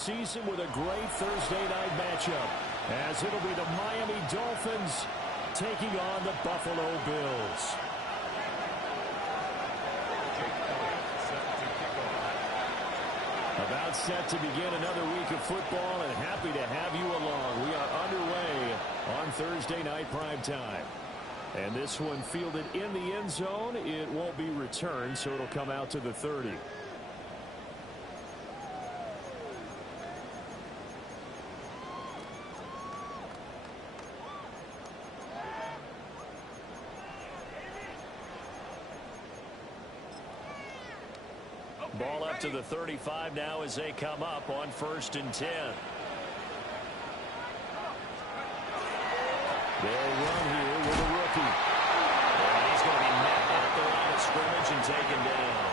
Season with a great Thursday night matchup, as it'll be the Miami Dolphins taking on the Buffalo Bills. About set to begin another week of football, and happy to have you along. We are underway on Thursday night primetime. And this one fielded in the end zone. It won't be returned, so it'll come out to the 30. Ball up to the 35 now as they come up on 1st and 10. They'll run here with a rookie. And he's going to be met at the line of scrimmage and taken down.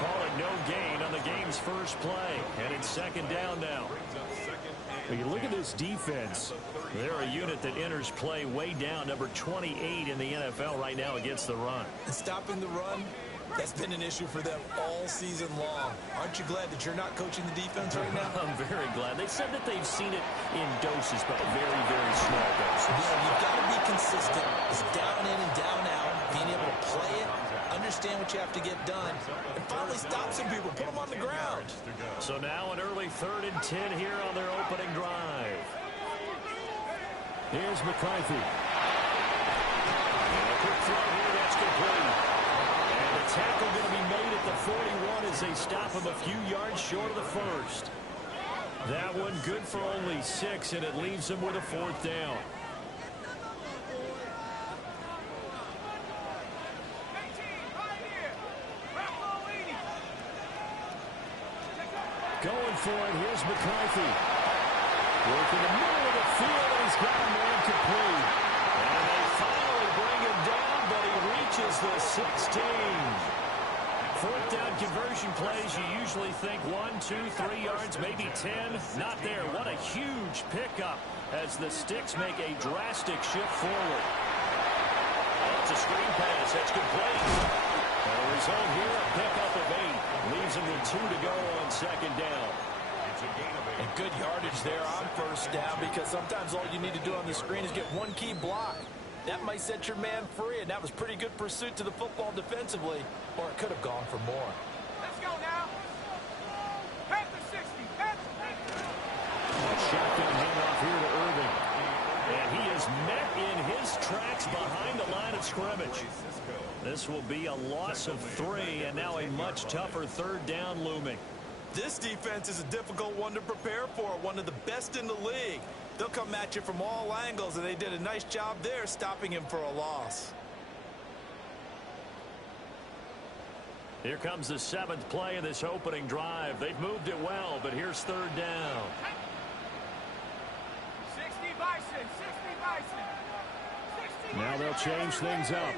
Call it no gain on the game's first play. And it's 2nd down now. When you look at this defense, they're a unit that enters play way down, number 28 in the NFL right now against the run. And stopping the run, that's been an issue for them all season long. Aren't you glad that you're not coaching the defense right now? I'm very glad. They said that they've seen it in doses, but very, very small doses. Yeah, you've got to be consistent. It's down in and down out, being able to play it, understand what you have to get done, and finally stop some people, put them on the ground. So now an early 3rd and 10 here on their opening drive. Here's McCarthy. And a quick throw here, that's complete. The tackle going to be made at the 41 as they stop him a few yards short of the first. That one good for only 6, and it leaves him with a 4th down. Going for it, here's McCarthy. Working the middle of the field, and he's got a man complete. And they finally bring him down, but he reaches the 16. 4th down conversion plays, you usually think 1, 2, 3 yards, maybe 10. Not there. What a huge pickup as the Sticks make a drastic shift forward. That's a screen pass. That's complete. And the result here, a pickup of 8. Leaves him with 2 to go on 2nd down. And good yardage there on 1st down, because sometimes all you need to do on the screen is get one key block. That might set your man free, and that was pretty good pursuit to the football defensively, or it could have gone for more. Let's go now. Pass the 60. Pass the 60. A shotgun handoff here to Irving. And he is met in his tracks behind the line of scrimmage. This will be a loss of 3, and now a much tougher 3rd down looming. This defense is a difficult one to prepare for, one of the best in the league. They'll come at you from all angles, and they did a nice job there stopping him for a loss. Here comes the 7th play of this opening drive. They've moved it well, but here's 3rd down. 60 Bison. 60 Bison. 60 Now they'll change things up.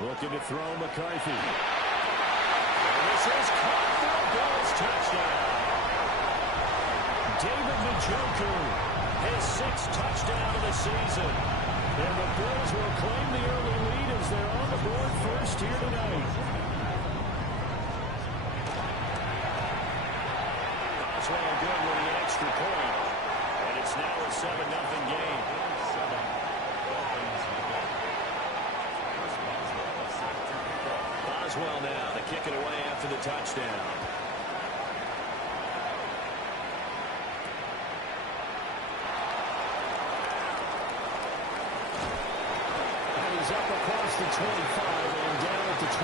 Looking to throw McCarthy. This is caught for a Bills touchdown. David Njoku, his 6th touchdown of the season. And the Bills will claim the early lead as they're on the board first here tonight. Oswald good with the extra point. And it's now a 7-0 game. Oswald now to kick it away after the touchdown. And he's up across the 25 and down at the 28.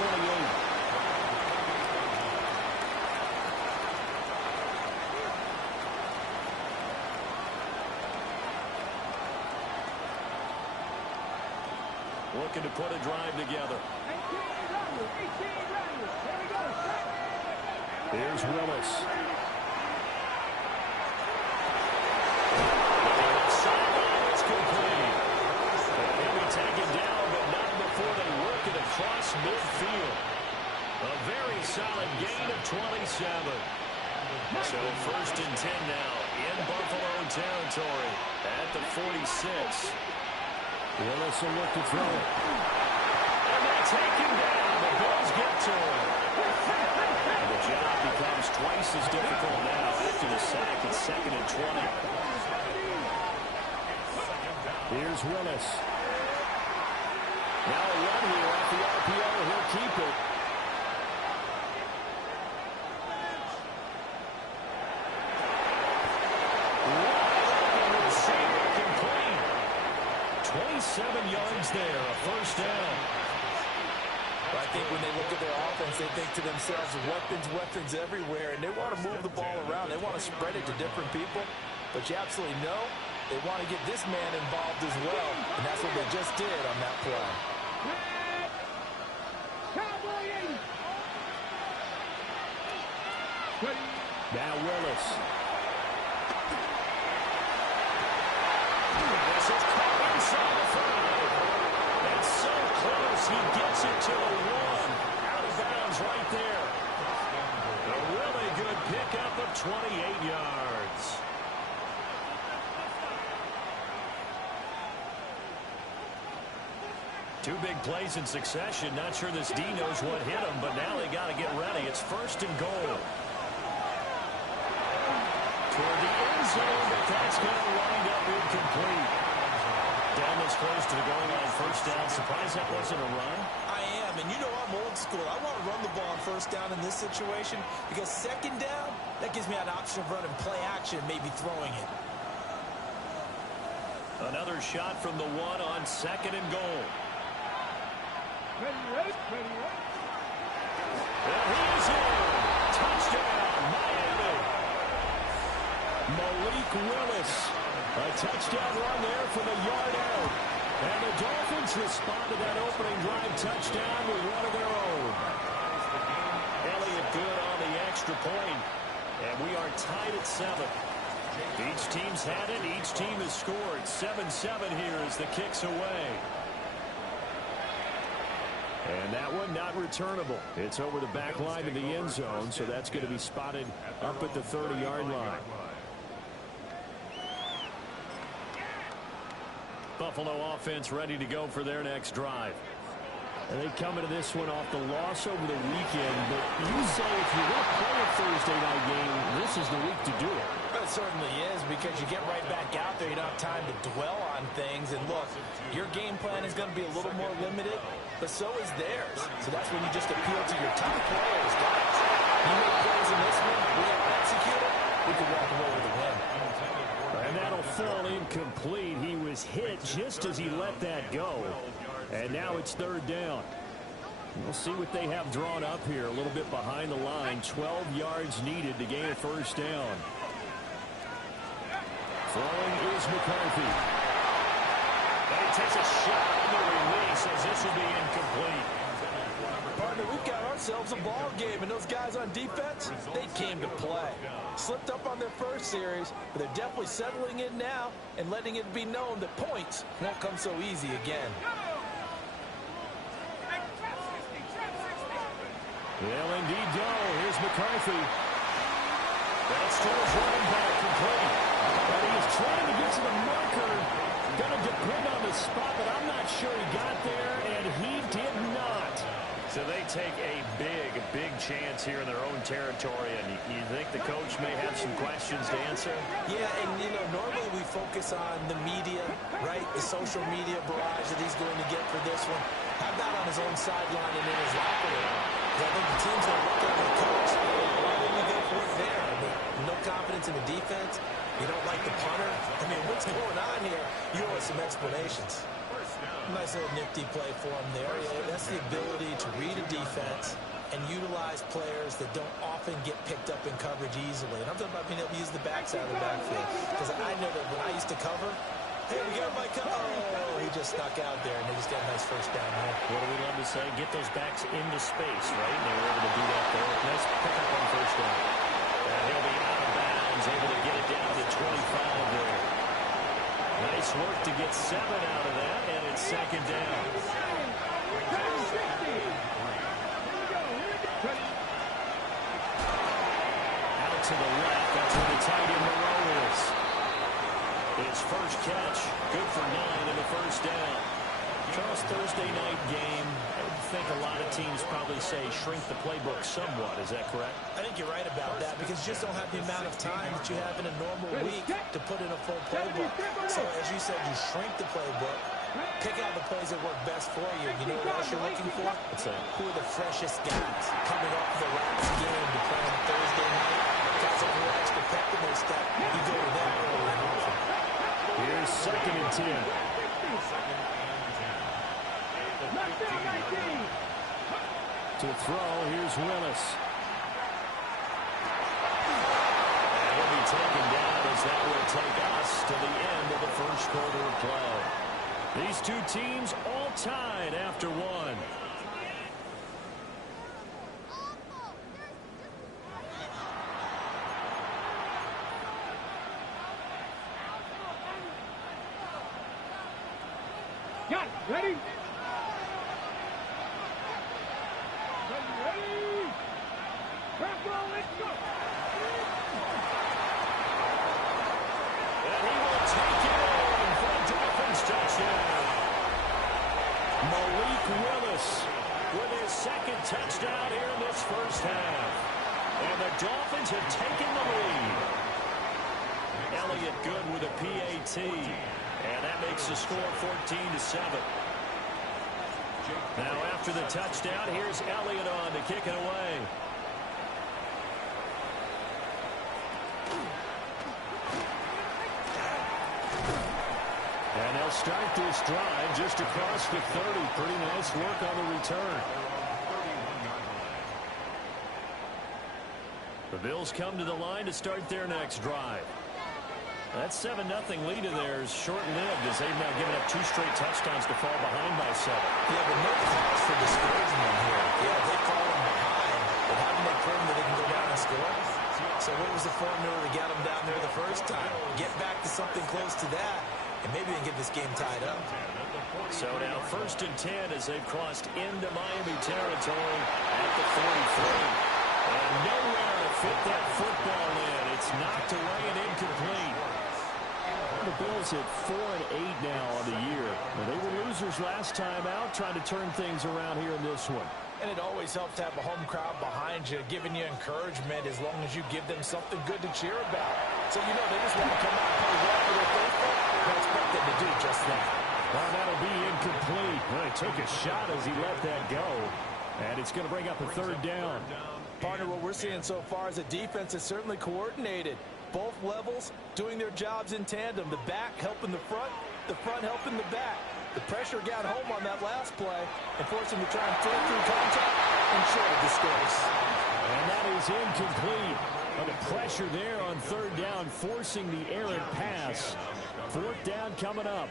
Looking to put a drive together. Here's Willis. It's complete. He'll be taken down, but not before they work it across midfield. A very solid gain of 27. So 1st and 10 now in Buffalo territory at the 46. Willis will look to throw it. whistle. And the job becomes twice as difficult now after the sack. It's 2nd and 20. Here's Willis. Now a run here off the RPO. He'll keep it. Receiver complete. 27 yards there, a first down. I think when they look at their offense, they think to themselves, weapons everywhere, and they want to move the ball around. They want to spread it to different people, but you absolutely know they want to get this man involved as well, and that's what they just did on that play. Now Willis. This is caught inside the 5. That's so close. He gets it to the 1. Out of bounds right there. A really good pickup of 28 yards. Two big plays in succession. Not sure this D knows what hit him, but now they got to get ready. It's 1st and goal. Toward the end zone, but that's going to wind up incomplete. Down this close to the goal line, 1st down. Surprised that wasn't a run? I am, and you know I'm old school. I want to run the ball on 1st down in this situation because 2nd down, that gives me an option of running play action, maybe throwing it. Another shot from the 1 on 2nd and goal. Ready. And he's in. Touchdown, Miami. Malik Willis. A touchdown run there from a yard out. And the Dolphins respond to that opening drive touchdown with one of their own. Elliott good on the extra point. And we are tied at 7. Each team's had it. Each team has scored. 7-7 here as the kick's away. And that one not returnable. It's over the back line of the end zone, so that's going to be spotted up at the 30-yard line. Buffalo offense ready to go for their next drive. And they come into this one off the loss over the weekend. But you say if you're going to play a Thursday night game, this is the week to do it. It certainly is, because you get right back out there. You don't have time to dwell on things. And look, your game plan is going to be a little more limited, but so is theirs. So that's when you just appeal to your top players. Guys, you make plays in this one, we have executed, we can walk away with a win. And that'll fall incomplete. He was hit just as he let that go. And now it's 3rd down. We'll see what they have drawn up here. A little bit behind the line. 12 yards needed to gain a 1st down. Throwing is McCarthy. And he takes a shot on the release as this will be incomplete. Partner, we've got ourselves a ball game, and those guys on defense, they came to play. Slipped up on their first series, but they're definitely settling in now and letting it be known that points won't come so easy again. Well, indeed, go. Here's McCarthy. That's to his running back, complete. But he's trying to get to the marker. Going to depend on the spot, but I'm not sure he got there, and he did not. So they take a big chance here in their own territory, and you think the coach may have some questions to answer? Yeah, and, you know, normally we focus on the media, right? The social media barrage that he's going to get for this one. How about on his own sideline and in his locker room? I think the team's going to look at the coach. Why didn't we go for it there? I mean, no confidence in the defense. You don't like the punter. I mean, what's going on here? You owe us some explanations. Nice little nifty play for him there. That's the ability to read a defense and utilize players that don't often get picked up in coverage easily. And I'm talking about being able to use the backside of the backfield. Because I know that when I used to cover, hey, we got Mike. Oh, he just stuck out there, and they just got a nice 1st down here. What do we love to say? Get those backs into space, right? And they were able to do that there. Nice pickup on 1st down. And he'll be out of bounds, able to get it down to 25 there. Nice work to get 7 out of that, and it's 2nd down. Out to the left. That's where the tight end Moreau is. His first catch, good for 9 and a 1st down. Charles, Thursday night game, I would think a lot of teams probably say shrink the playbook somewhat. Is that correct? I think you're right about that because you just don't have the amount of time that you have in a normal week to put in a full playbook. So as you said, you shrink the playbook, pick out the plays that work best for you. You know what else you're looking for? Who are the freshest guys coming off the last game to play on Thursday night? Guys that are extra pep in their step. You go to them early and often. Here's 2nd and 10. To throw, here's Willis. And he'll be taken down as that will take us to the end of the first quarter of play. These two teams all tied after one. Got it. Ready? Ready? Let's go. And he will take it in for a Dolphins touchdown. Malik Willis with his 2nd touchdown here in this first half. And the Dolphins have taken the lead. Elliott good with a PAT. And that makes the score 14-7. Now after the touchdown, here's Elliott on to kick it away. And they'll start this drive just across the 30. Pretty nice work on the return. The Bills come to the line to start their next drive. That 7-0 lead of theirs short-lived as they've now given up 2 straight touchdowns to fall behind by 7. Yeah, but no cause for discouragement here. Yeah, they fall them behind, but haven't they proven that they can go down and score? So what was the formula to get them down there the first time? Get back to something close to that, and maybe they can get this game tied up. So now 1st and 10 as they've crossed into Miami territory at the 43. And nowhere to fit that football in. It's knocked away and incomplete. The Bills at 4-8 now on the year. Well, they were losers last time out, trying to turn things around here in this one. And it always helps to have a home crowd behind you, giving you encouragement as long as you give them something good to cheer about. So, you know, they just want to come out and play well for their faithful. I expect them to do just that. Well, that'll be incomplete. Well, he took a shot as he let that go. And it's going to bring up a 3rd down. Partner, what we're seeing so far is a defense that's certainly coordinated. Both levels doing their jobs in tandem. The back helping the front helping the back. The pressure got home on that last play and forced him to try and throw through contact and short of the scores. And that is incomplete. Well, the pressure there on 3rd down, forcing the errant pass. 4th down coming up.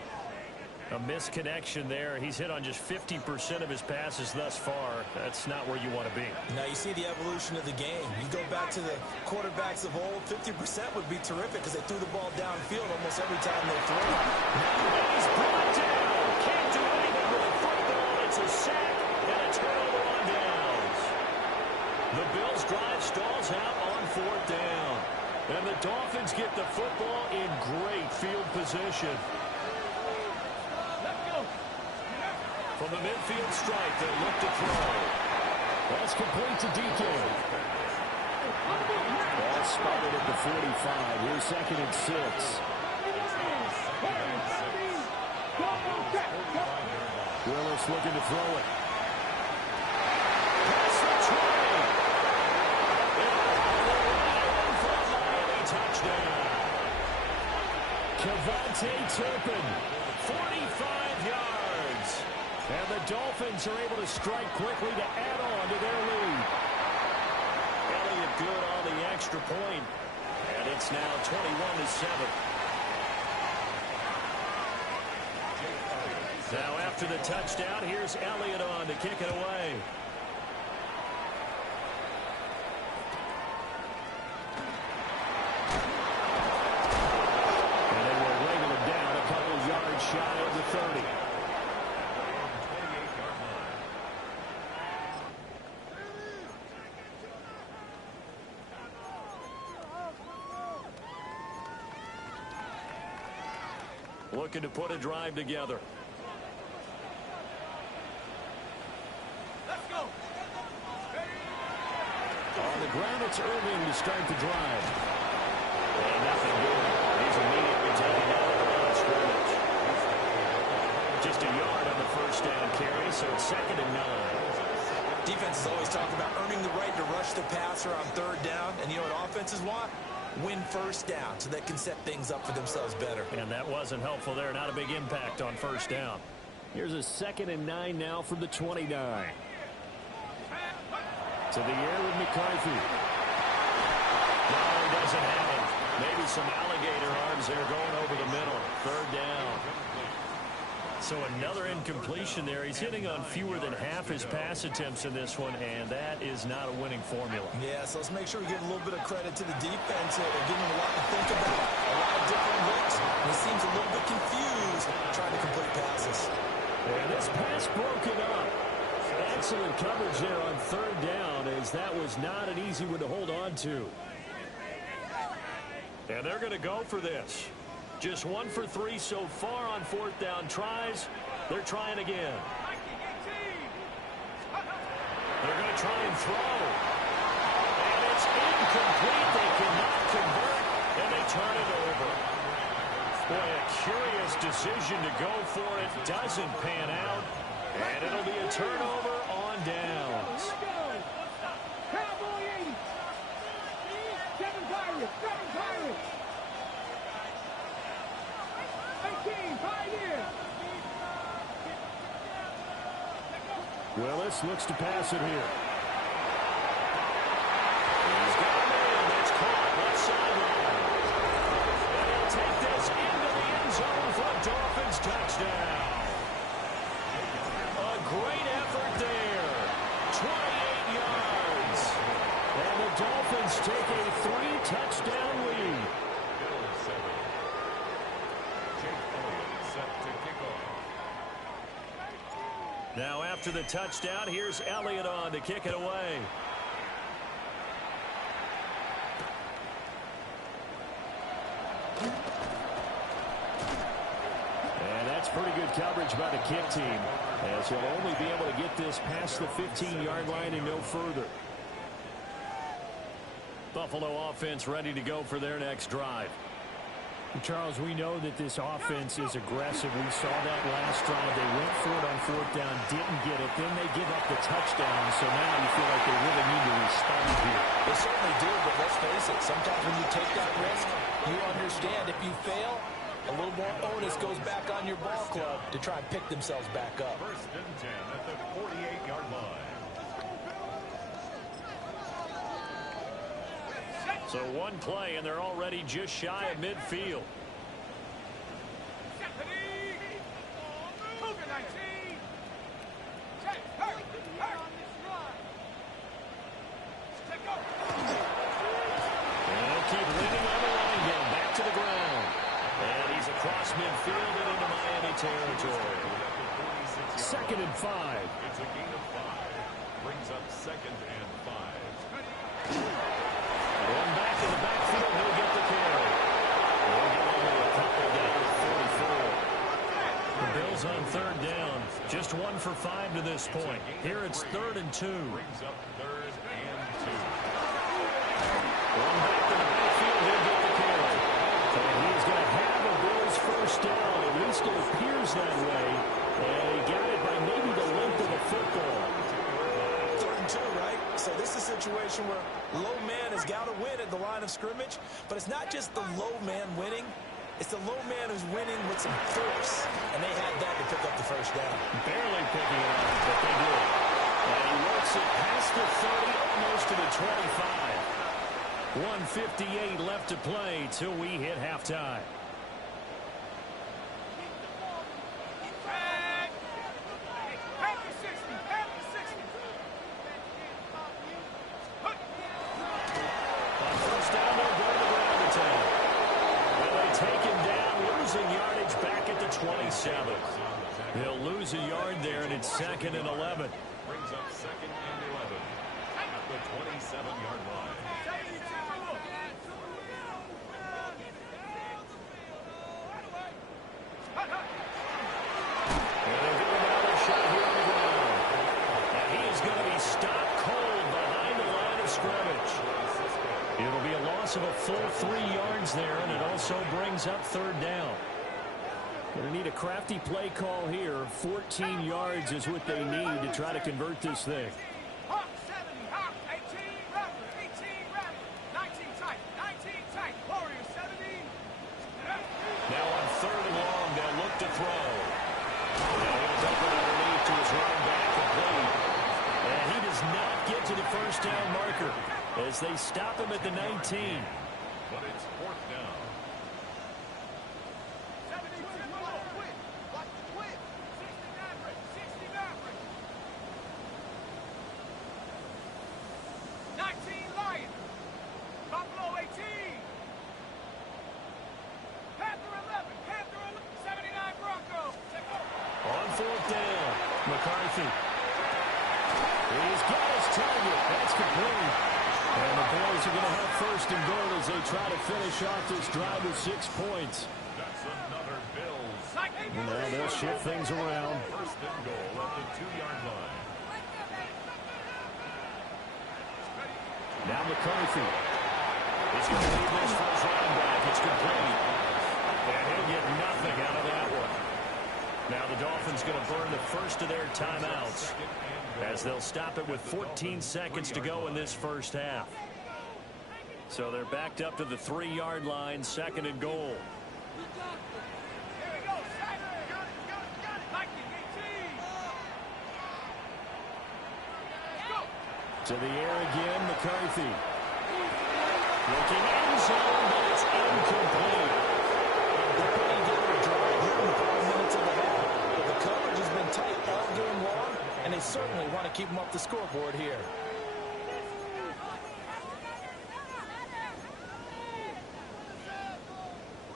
A misconnection there. He's hit on just 50% of his passes thus far. That's not where you want to be. Now you see the evolution of the game. You go back to the quarterbacks of old, 50% would be terrific because they threw the ball downfield almost every time they threw it. Now he's brought down. Can't do anything with the football. It's a sack and a turnover on downs. The Bills drive stalls out on 4th down. And the Dolphins get the football in great field position. From the midfield stripe, they look to throw. That's complete to DK. Ball spotted at the 45. Here's 2nd and 6. Willis looking to throw it. Pass the 20. And for a Miami touchdown. Kevontae Turpin, 45 yards. And the Dolphins are able to strike quickly to add on to their lead. Elliott good on the extra point. And it's now 21-7. Now after the touchdown, here's Elliott on to kick it away. And they will wrangle him down a couple of yards shy of the 30. Looking to put a drive together. Let's go. On the ground, it's Irving to start the drive. And nothing good. He's immediately taken out of the line of scrimmage. Just a yard on the first down carry, so it's 2nd and 9. Defenses always talk about earning the right to rush the passer on 3rd down. And you know what offenses want? Win first down so they can set things up for themselves better. And that wasn't helpful there. Not a big impact on first down. Here's a 2nd and 9 now from the 29. To the air with McCarthy. No, he doesn't have it. Maybe some alligator arms there going over the middle. 3rd down. So another incompletion there. He's hitting on fewer than half his pass attempts in this one, and that is not a winning formula. Yeah, so let's make sure we give a little bit of credit to the defense. They're giving him a lot to think about, a lot of different looks, and he seems a little bit confused trying to complete passes. And this pass broken up. Excellent coverage there on 3rd down, as that was not an easy one to hold on to. And they're going to go for this. Just 1 for 3 so far on 4th down tries. They're trying again. They're going to try and throw. And it's incomplete. They cannot convert, and they turn it over. Boy, a curious decision to go for it. Doesn't pan out. And it'll be a turnover on downs. Cowboy 80. 7 Pirates. 7 Pirates. 18. 5 years. Willis looks to pass it here. He's got a man that's caught left sideline. And he'll take this into the end zone for a Dolphins touchdown. A great effort there. 28 yards. And the Dolphins take a 3-touchdown lead. Now after the touchdown, here's Elliott on to kick it away. And that's pretty good coverage by the kick team, as he'll only be able to get this past the 15-yard line and no further. Buffalo offense ready to go for their next drive. Charles, we know that this offense is aggressive. We saw that last drive. They went for it on 4th down, didn't get it. Then they give up the touchdown. So now you feel like they really need to respond here. They certainly do, but let's face it. Sometimes when you take that risk, you understand if you fail, a little more onus goes back on your ball club to try and pick themselves back up. 1st and 10 at the 48-yard line. So one play, and they're already just shy of midfield. And keep leaning on the line down, back to the ground. And he's across midfield and into Miami territory. 2nd and 5. It's a gain of 5. Brings up 2nd and 5. Going back in the backfield, he'll get the carry. They'll get only a couple down at 44. The Bills on 3rd down. Just 1 for 5 to this point. Here it's 3rd and 2. Brings up 3rd and 2. Going back in the backfield, he'll get the carry. And he's going to have a Bills first down. At least it appears that way. And he got it by maybe the length of the football. 3rd and 2, right? So this is a situation where low man has got to win at the line of scrimmage, but it's not just the low man winning. It's the low man who's winning with some force, and they had that to pick up the first down. Barely picking it up, but they did. And he works it past the 30, almost to the 25. 1:58 left to play till we hit halftime. On first down, they'll go to the ground attack. And they take him down, losing yardage back at the 27. They'll lose a yard there, and it's 2nd and 11. Brings up 2nd and 11 at the 27-yard line. And they'll give him another shot here on the ground. And he is going to be stopped cold behind the line of scrimmage. It'll be a loss of a full 3 yards there, and it also brings up third down. Going to need a crafty play call here. 14 yards is what they need to try to convert this thing. Hawk 70, Hawk 18, Rattler 18, Rattler 19 tight, 19 tight, Warrior 70. Now on third and long, they'll look to throw. Now he'll dump it underneath to his running back complete. And he does not get to the first down marker as they stop him at the 19. But it's fourth down. 70, watch the twin. 60 Maverick, 60 Maverick. 19 Lion. Buffalo 18. Panther 11, Panther 11, 79 Broncos. On fourth down, McCarthy. He's got his target. That's complete. And the Bears are going to have first and goal as they try to finish off this drive with 6 points. That's another Bills. Now they'll shift things around. First and goal at the 2-yard line. Now McCarthy. He's going to leave this for his running back. It's complete. And he'll get nothing out of that one. Now the Dolphins going to burn the first of their timeouts as they'll stop it with 14 seconds to go in this first half. So they're backed up to the 3-yard line, second and goal. Here we go, got it. Lightning 18. Go. To the air again, McCarthy. Looking end zone, but it's incomplete. They're putting together a drive here in the 5 minutes of the half. But the coverage has been tight all game long, and they certainly want to keep them off the scoreboard here.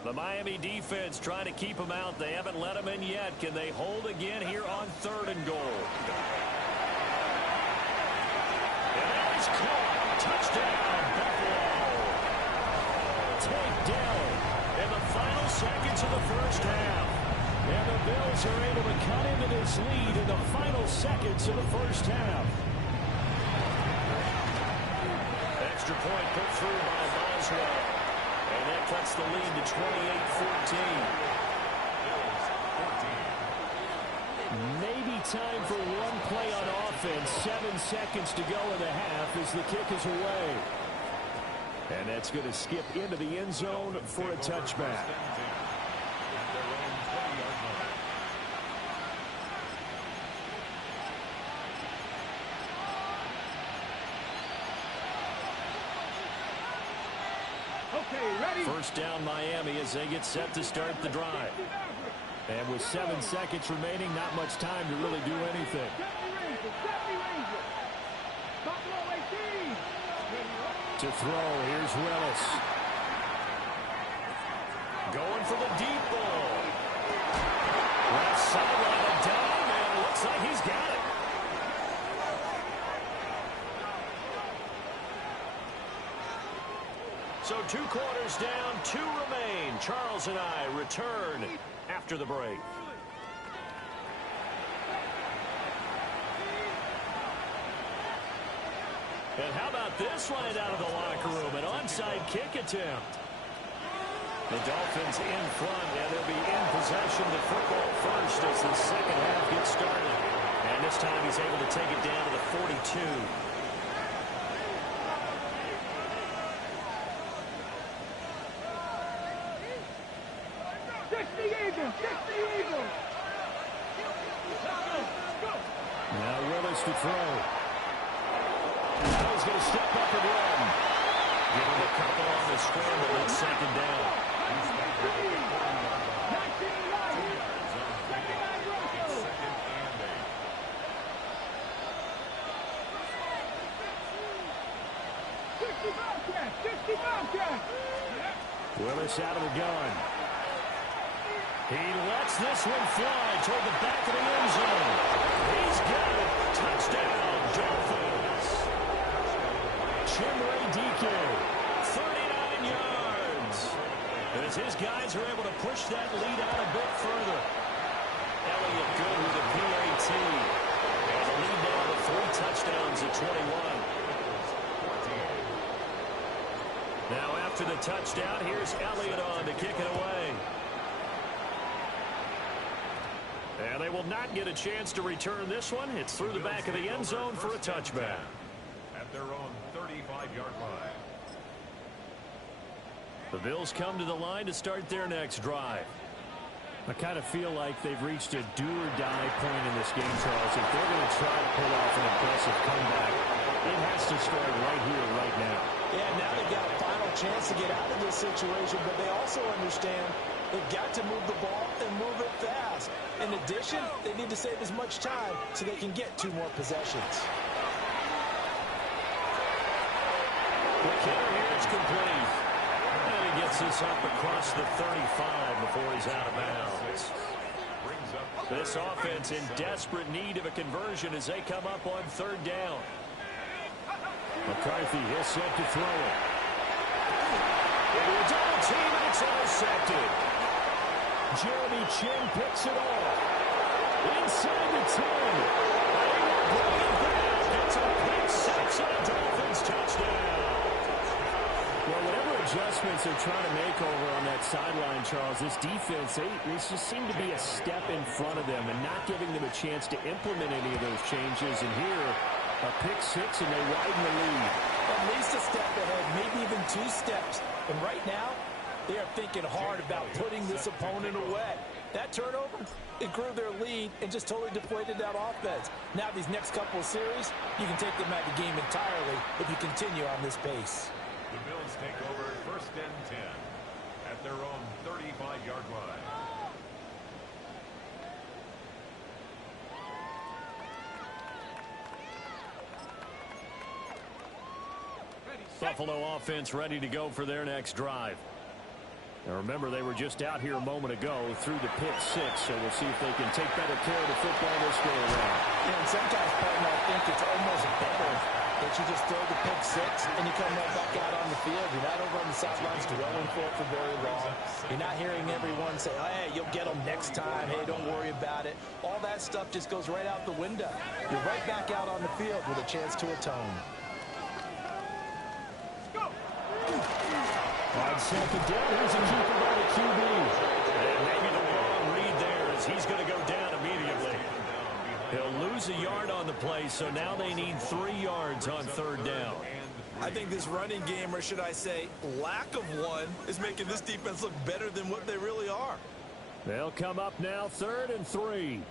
The Miami defense trying to keep them out. They haven't let them in yet. Can they hold again here on third and goal? And that is caught. Touchdown, Buffalo. Takedown in the final seconds of the first half. And the Bills are able to cut into this lead in the final seconds of the first half. Extra point put through by Boswell. And that cuts the lead to 28-14. Maybe time for one play on offense. 7 seconds to go in the half as the kick is away. And that's going to skip into the end zone for a touchback. First down Miami as they get set to start the drive. And with 7 seconds remaining, not much time to really do anything. To throw, here's Willis. Going for the deep ball. Left sideline, a dime, and it looks like he's got it. So 2 quarters down, 2 remain. Charles and I return after the break. And how about this line out of the locker room? An onside kick attempt. The Dolphins in front, and they'll be in possession of the football first as the second half gets started. And this time he's able to take it down to the 42. Now Willis to throw. Now he's going to step up and run. Give him a couple on the scramble and second down. Willis out of the gun. He lets this one fly toward the back of the end zone. He's got it. Touchdown, Dolphins. Chimere Dike, 39 yards. As his guys are able to push that lead out a bit further. Elliott good with a PAT. And the lead now to 3 touchdowns at 21. Now after the touchdown, here's Elliott on to kick it away. And they will not get a chance to return this one. It's through the back of the end zone for a touchback. At their own 35-yard line. The Bills come to the line to start their next drive. I kind of feel like they've reached a do-or-die point in this game, Charles. If they're going to try to pull off an impressive comeback, it has to start right here, right now. Yeah, now they've got a final chance to get out of this situation, but they also understand they've got to move the ball and move it fast. In addition, they need to save as much time so they can get 2 more possessions. The kicker here is complete. And he gets this up across the 35 before he's out of bounds. This offense in desperate need of a conversion as they come up on 3rd down. McCarthy, he'll set to throw it. Into a double team, and it's intercepted. Jeremy Chin picks it off. Inside the 10. They will bring it back. It's a pick 6 and a Dolphins touchdown. Well, whatever adjustments they're trying to make over on that sideline, Charles, this defense, they just seem to be a step in front of them and not giving them a chance to implement any of those changes. And here, a pick 6, and they widen the lead. At least a step ahead, maybe even 2 steps. And right now, they are thinking hard about putting this opponent away. That turnover, it grew their lead and just totally deflated that offense. Now these next couple of series, you can take them out of the game entirely if you continue on this pace. The Bills take over 1st and 10 at their own 35-yard line. Buffalo offense ready to go for their next drive. Now remember, they were just out here a moment ago through the pick 6, so we'll see if they can take better care of the football this go around. And sometimes, partner, I think it's almost better that you just throw the pick 6 and you come right back out on the field. You're not over on the sidelines dwelling for it for very long. You're not hearing everyone say, oh, hey, you'll get them next time. Hey, don't worry about it. All that stuff just goes right out the window. You're right back out on the field with a chance to atone. On 2nd down, here's a keeper by the QB. And maybe the wrong read there as he's going to go down immediately. He'll lose a yard on the play, so now they need 3 yards on 3rd down. I think this running game, or should I say lack of one, is making this defense look better than what they really are. They'll come up now 3rd and 3.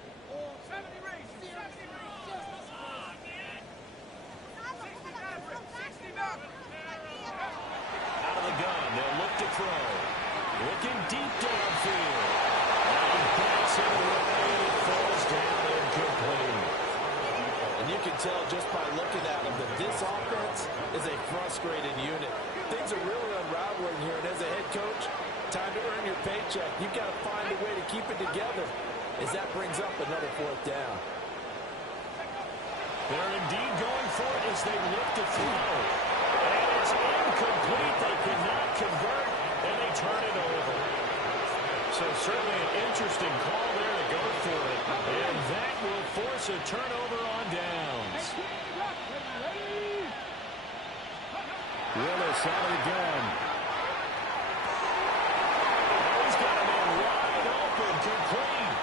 Looking deep downfield. And passing away, it falls down incomplete. And you can tell just by looking at them that this offense is a frustrated unit. Things are really unraveling here, and as a head coach, time to earn your paycheck. You've got to find a way to keep it together as that brings up another 4th down. They're indeed going for it as they look to throw. And it's incomplete. They cannot convert. And they turn it over. So certainly an interesting call there to go for it. And that will force a turnover on downs. Willis out of the gun. He's got a man wide open, complete.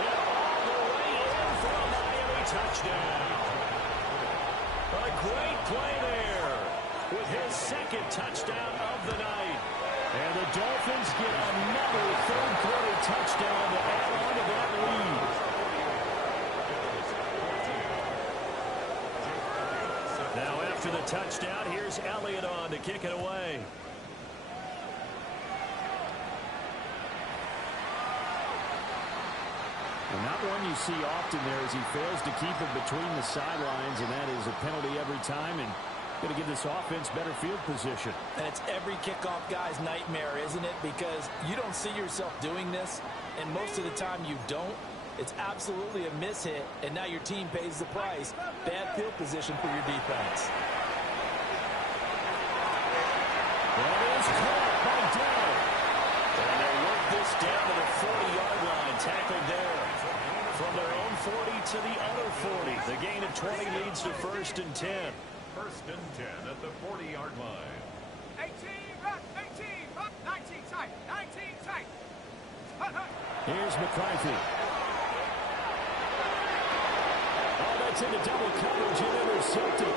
And all the way in for a Miami touchdown. A great play there with his 2nd touchdown of the night. And the Dolphins get another 3rd-quarter touchdown to add on to that lead. Now after the touchdown, here's Elliott on to kick it away. And not one you see often there as he fails to keep it between the sidelines, and that is a penalty every time. And going to give this offense better field position. And it's every kickoff guy's nightmare, isn't it? Because you don't see yourself doing this, and most of the time you don't. It's absolutely a mishit, and now your team pays the price. Bad field position for your defense. That is caught by Dell. And they work this down to the 40-yard line. Tackled there. From their own 40 to the other 40. The gain of 20 leads to 1st and 10. first and 10 at the 40-yard line. 18, run, 18, run, 19 tight, 19 tight. Hut, hut. Here's McCarthy. Oh, that's into double coverage and intercepted.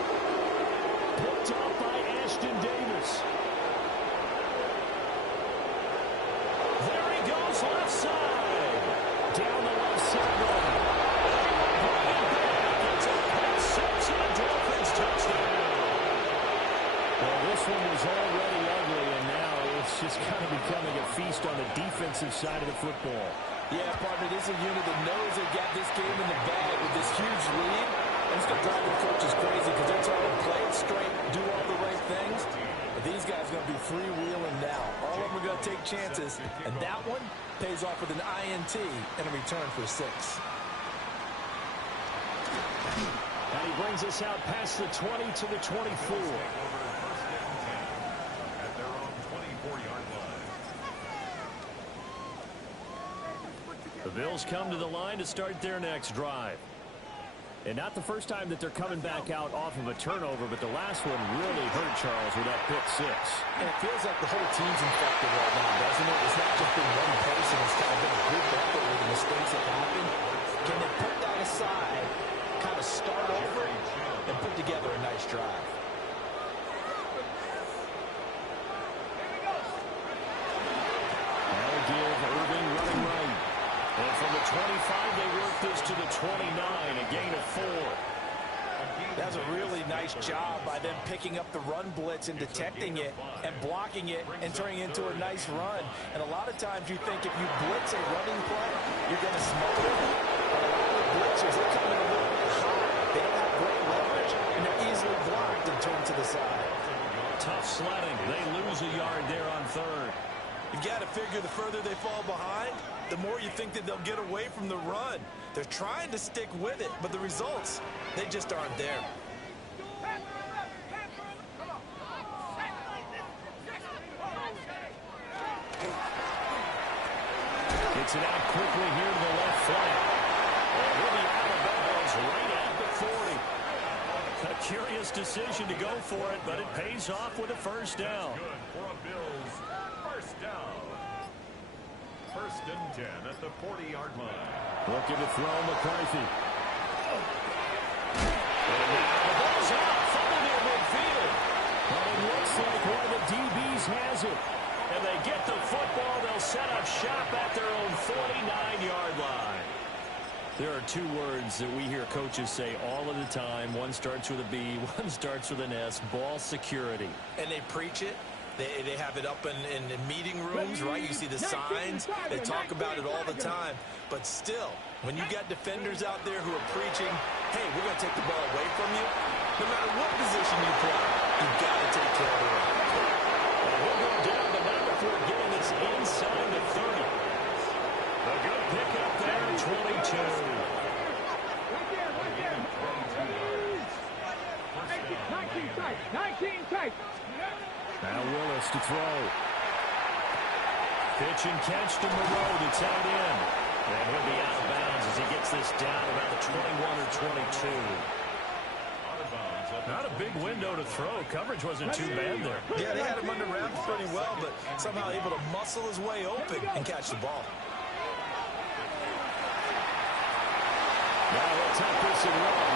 Picked off by Ashton Davis. There he goes, left side. Down the left sideline. It's a pass, 6 and a Dolphins touchdown. Well, this one was already ugly, and now it's just kind of becoming a feast on the defensive side of the football. Yeah, partner, this is a unit that knows they got this game in the bag with this huge lead. And it's going to drive the coaches crazy because they're trying to play it straight, do all the right things. But these guys are going to be freewheeling now. All of them are going to take chances. And that one pays off with an INT and a return for 6. And he brings us out past the 20 to the 24. At their own 24-yard line. The Bills come to the line to start their next drive. And not the first time that they're coming back out off of a turnover, but the last one really hurt Charles with that pick 6. And it feels like the whole team's infected right now, doesn't it? It's not just been one person. It's kind of been a group effort with the mistakes that happen. Can they put that aside, kind of start over, and put together a nice drive? Now give Irving running right. And from the 25, they work this to the 29, a gain of 4. That's a really nice job by them picking up the run blitz and detecting it and blocking it and turning it into a nice run. And a lot of times you think if you blitz a running play, you're going to smother it. But a lot of the blitzers, they're coming a little bit high. They don't have great leverage, and they're easily blocked and turned to the side. Tough sledding. They lose a yard there on 3rd. You've got to figure the further they fall behind, the more you think that they'll get away from the run. They're trying to stick with it, but the results, they just aren't there. Gets it out quickly here to the left flank. And he'll be out of bounds right at the 40. A curious decision to go for it, but it pays off with a first down. Good for a Bills first down. First and 10 at the 40-yard line. Looking to throw McCarthy. And now the ball's out. Fumble near midfield. But it looks like one of the DBs has it. And they get the football. They'll set up shop at their own 49-yard line. There are 2 words that we hear coaches say all of the time. One starts with a B, one starts with an S. Ball security. And they preach it. They have it up in meeting rooms, right? You see the signs. They talk about it all the time. But still, when you got defenders out there who are preaching, hey, we're going to take the ball away from you, no matter what position you play, you've got to take care of the run. And we'll go down the number 4, getting this inside the 30. A good pickup there at 22. 19 tight, 19 tight. Now Willis to throw. Pitch and catch to Moreau to tight end. And he'll be out of bounds as he gets this down about the 21 or 22. Not a big window to throw. Coverage wasn't too bad there. Yeah, they had him under wraps pretty well, but somehow able to muscle his way open and catch the ball. Now he'll tap this and run.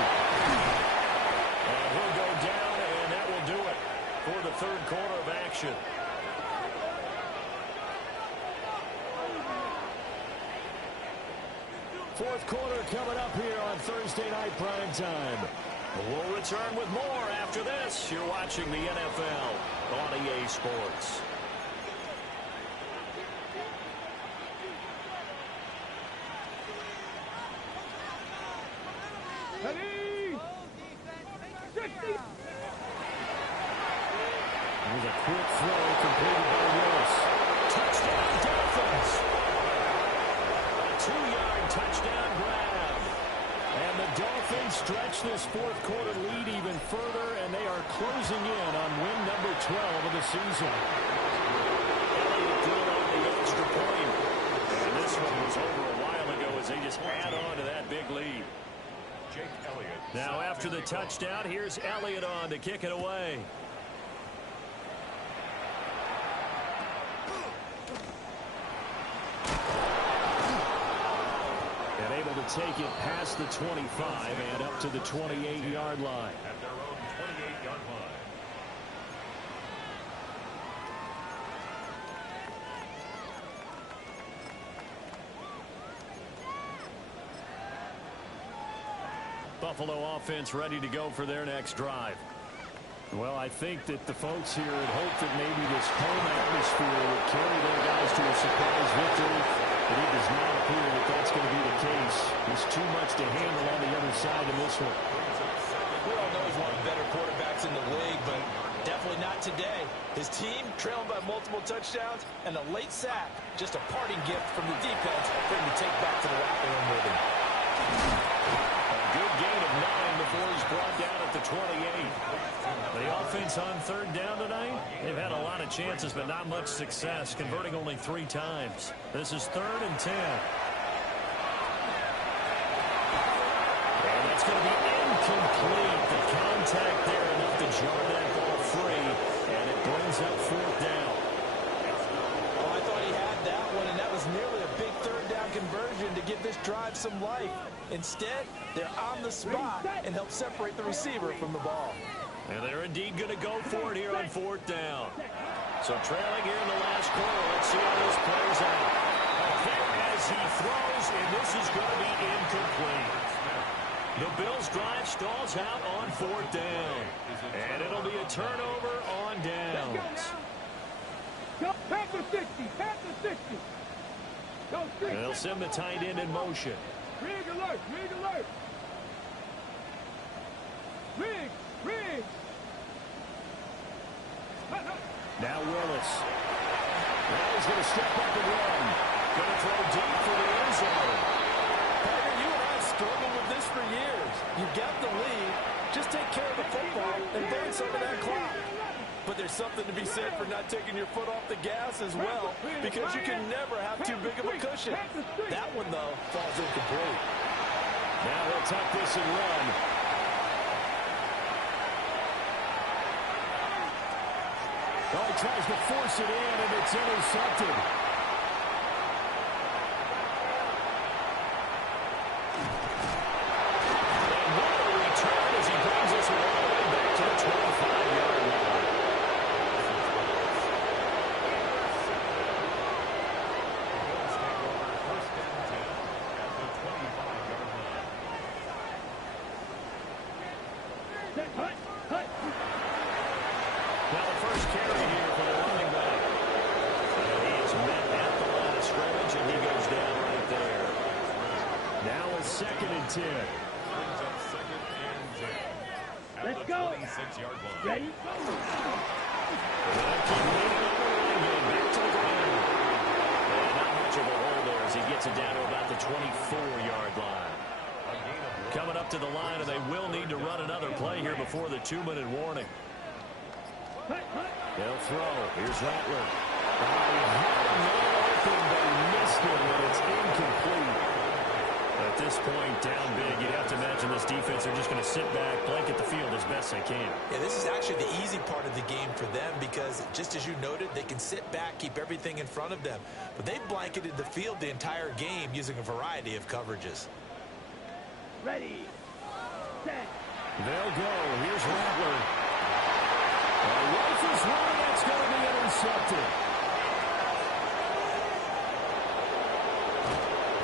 And he'll go down, and that will do it for the 3rd quarter of action. Fourth quarter coming up here on Thursday Night Prime Time. We'll return with more after this. You're watching the NFL on EA Sports. Here's a quick throw completed by Willis. Touchdown Dolphins. A 2-yard touchdown grab. And the Dolphins stretch this 4th quarter lead even further, and they are closing in on win number 12 of the season. Elliott good on the extra point. And this one was over a while ago as they just add on to that big lead. Now after the touchdown, here's Elliott on to kick it away. And able to take it past the 25 and up to the 28-yard line. At their own 28-yard line. Buffalo offense ready to go for their next drive. Well, I think that the folks here had hoped that maybe this home atmosphere would carry their guys to a surprise victory, but it does not appear that that's going to be the case. There's too much to handle on the other side in this one. We all know he's one of the better quarterbacks in the league, but definitely not today. His team trailing by multiple touchdowns and a late sack. Just a parting gift from the defense for him to take back to the locker room with him. Good gain of 9 before he's brought down at the 28. The offense on third down tonight, they've had a lot of chances, but not much success, converting only 3 times. This is 3rd and 10. And that's going to be incomplete. The contact there enough to jar that ball free, and it brings up 4th down. Oh, I thought he had that one, and that was nearly a big third down conversion to give this drive some life. Instead, they're on the spot and help separate the receiver from the ball. And they're indeed going to go for it here on 4th down. So trailing here in the last quarter, let's see how this plays out. Here as he throws, and this is going to be incomplete. The Bills' drive stalls out on 4th down. And it'll be a turnover on downs. Go, Panther 60, Panther 60. Go, 60. And they'll send the tight end in motion. Rig alert, rig alert. Rig, rig. Now Willis. Now he's going to step up and run. Going to throw deep for the end zone. Tiger, you and I have struggled with this for years. You've got the lead. Just take care of the football and burn some of that clock. But there's something to be said for not taking your foot off the gas as well, because you can never have too big of a cushion. That one, though, falls incomplete. Now he'll tuck this and run. Oh, he tries to force it in, and it's intercepted. And what a return as he brings us all the way back to the 25-yard line. Now the first carry here for the running back. And he is met at the line of scrimmage, and he goes down right there. Now it's 2nd and 10. Brings up 2nd and 10. Let's go. 26-yard line. Ready? And they'll keep leading on the running game back to the ground. And not much of a hole there as he gets it down to about the 24-yard line. Coming up to the line, and they will need to run another play here before the 2-minute warning. They'll throw. Here's Rattler. He had a man open, but he missed him, and it's incomplete. At this point, down big, you'd have to imagine this defense, they're just going to sit back, blanket the field as best they can. Yeah, this is actually the easy part of the game for them because, just as you noted, they can sit back, keep everything in front of them. But they blanketed the field the entire game using a variety of coverages. Ready, set. They'll go. Here's Rattler. Rifles one, that's going to be intercepted.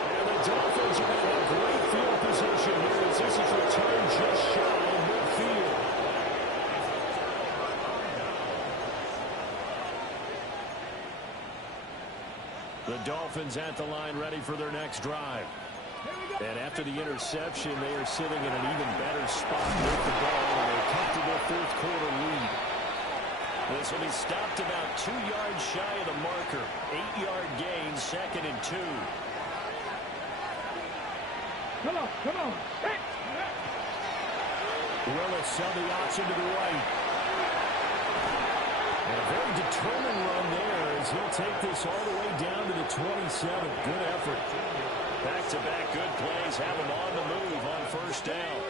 And the Dolphins are in a great field position here as this is returned just shy of midfield. The Dolphins at the line ready for their next drive. And after the interception, they are sitting in an even better spot with the ball and a comfortable 4th quarter lead. This will be stopped about 2 yards shy of the marker. 8-yard gain, 2nd and 2. Come on, come on. Hey. Willis on the option to the right. And a very determined run there as he'll take this all the way down to the 27. Good effort. Back-to-back good plays have him on the move on first down.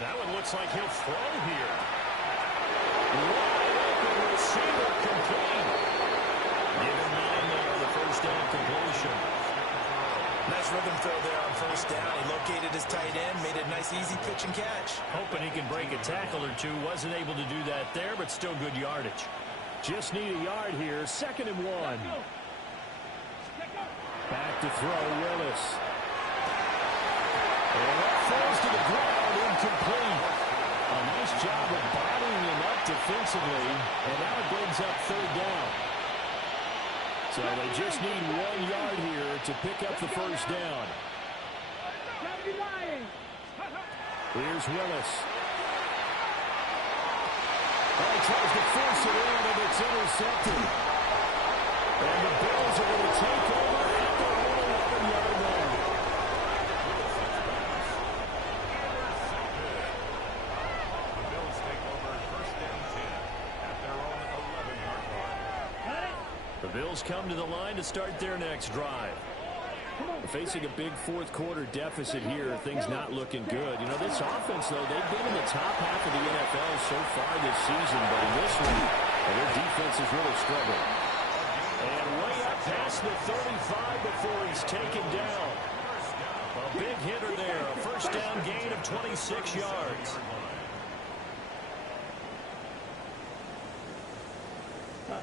That one looks like he'll throw here. Wide open receiver complete. Given 9 there, the first down completion. Nice rhythm throw there on first down. He located his tight end, made a nice easy pitch and catch. Hoping he can break a tackle or two. Wasn't able to do that there, but still good yardage. Just need a yard here. 2nd and 1. Back to throw, Willis. And that falls to the ground, incomplete. A nice job of bottling him up defensively, and now it brings up 3rd down. So they just need 1 yard here to pick up the first down. Here's Willis. Oh, he tries to force it in, and it's intercepted. And the Bills are going to take over at their own 11-yard line. The Bills take over 1st and 10 at their own 11-yard line. The Bills come to the line to start their next drive. They're facing a big 4th quarter deficit here. Things not looking good. You know, this offense, though, they've been in the top half of the NFL so far this season, but in this one, their defense has really struggled. And way up past the 35 before he's taken down. A big hitter there. A first down gain of 26 yards. And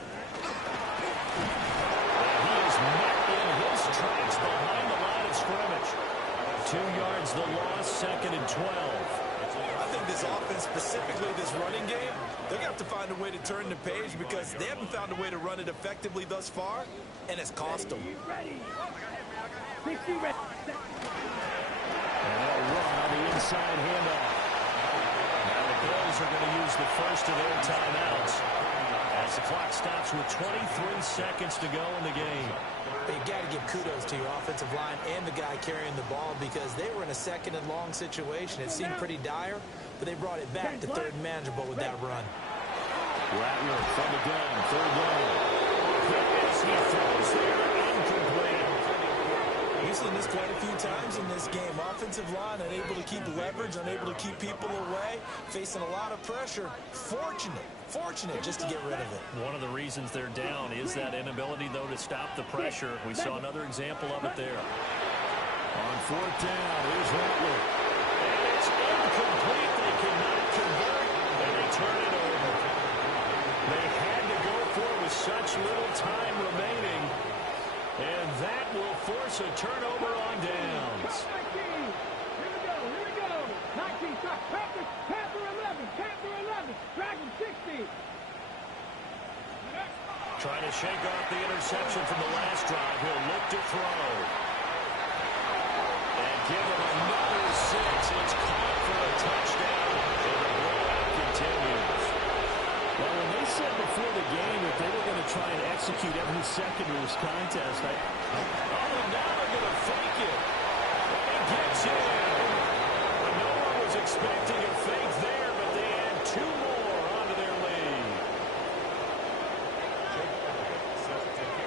he is met in his tracks behind the line of scrimmage. 2 yards the loss, 2nd and 12. I think this offense, specifically this running game, they're going to have to find a way to turn the page because they haven't found a way to run it effectively thus far, and it's cost them. And they'll run on the inside handoff. Now the Bills are going to use the first of their timeouts as the clock stops with 23 seconds to go in the game. You got to give kudos to your offensive line and the guy carrying the ball because they were in a 2nd and long situation. It seemed pretty dire, but they brought it back to 3rd and manageable with that run. Rattler from the gun, 3rd down. As he throws there, incomplete. We've seen this quite a few times in this game. Offensive line unable to keep leverage, unable to keep people away, facing a lot of pressure. Fortunate just to get rid of it. One of the reasons they're down is that inability, though, to stop the pressure. We saw another example of it there. On 4th down, here's Rattler. And it's incomplete. They cannot convert, and they turn it over. They had to go for it with such little time remaining, and that will force a turnover on downs. Here we go. 19 shots. Panther 11. Dragon 60. Trying to shake off the interception from the last drive. He'll look to throw. And give him another 6. It's caught for a touchdown. And the blowout continues. Well, when they said before the game that they were going to try and execute every second of this contest, now they're going to fake it. And he gets in. Well, no one was expecting a fake there, but they add 2 more onto their lead.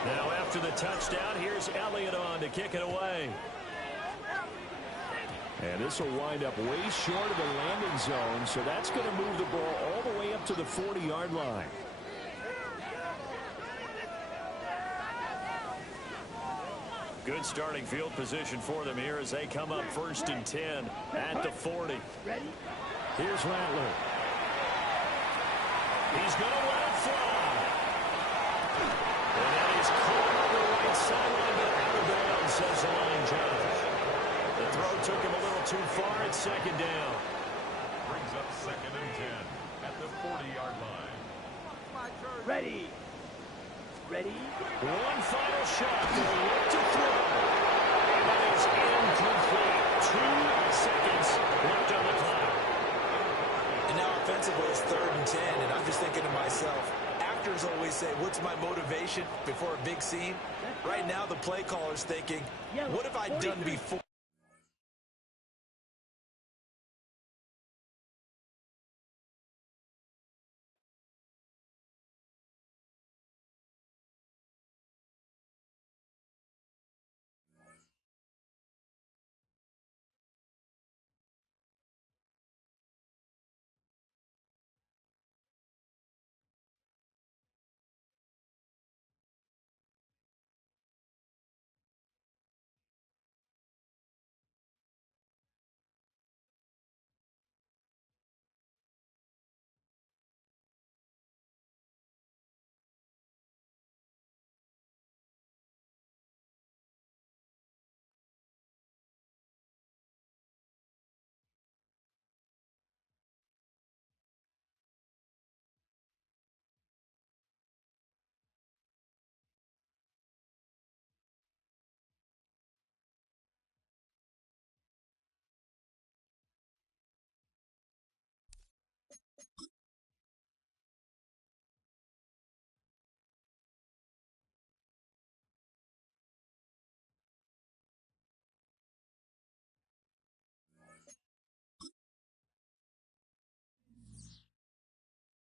Now after the touchdown, here's Elliott on to kick it away. And this will wind up way short of the landing zone, so that's going to move the ball all the way up to the 40-yard line. Good starting field position for them here as they come up 1st and 10 at the 40. Here's Rattler. He's going to let it fly. And that is caught on the right sideline, but out of bounds, says the line judge. The throw took him a little too far at 2nd down. Brings up 2nd and 10 at the 40-yard line. Ready. One final shot. They'll look to throw. And that is incomplete. 2 seconds left on the clock. And now offensively it's 3rd and 10, and I'm just thinking to myself, actors always say, what's my motivation before a big scene? Right now the play caller's thinking, what have I done before?